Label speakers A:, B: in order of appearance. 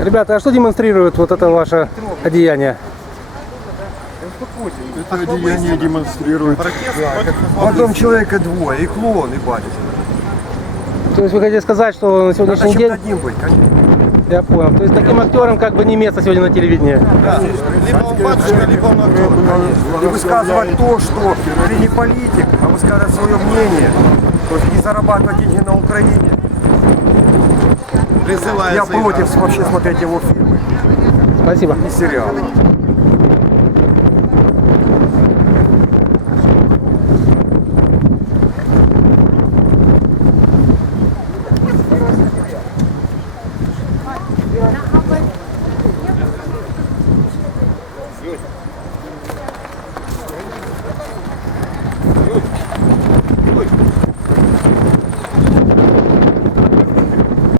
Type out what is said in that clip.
A: Ребята, а что демонстрирует вот это ваше одеяние?
B: Это одеяние демонстрирует.
C: Потом человека двое, и клоун, и батя.
A: То есть вы хотите сказать, что на сегодняшний
C: Надо
A: день...
C: одним быть, конечно.
A: Я понял. То есть таким актерам как бы не место сегодня на телевидении.
B: Либо он батюшка, либо он актер.
C: И высказывать то, что ты не политик, а высказывать свое мнение, то есть не зарабатывать деньги на Украине. Я
B: Призывается.
C: против вообще смотреть его фильмы
A: Спасибо.
C: и сериалы.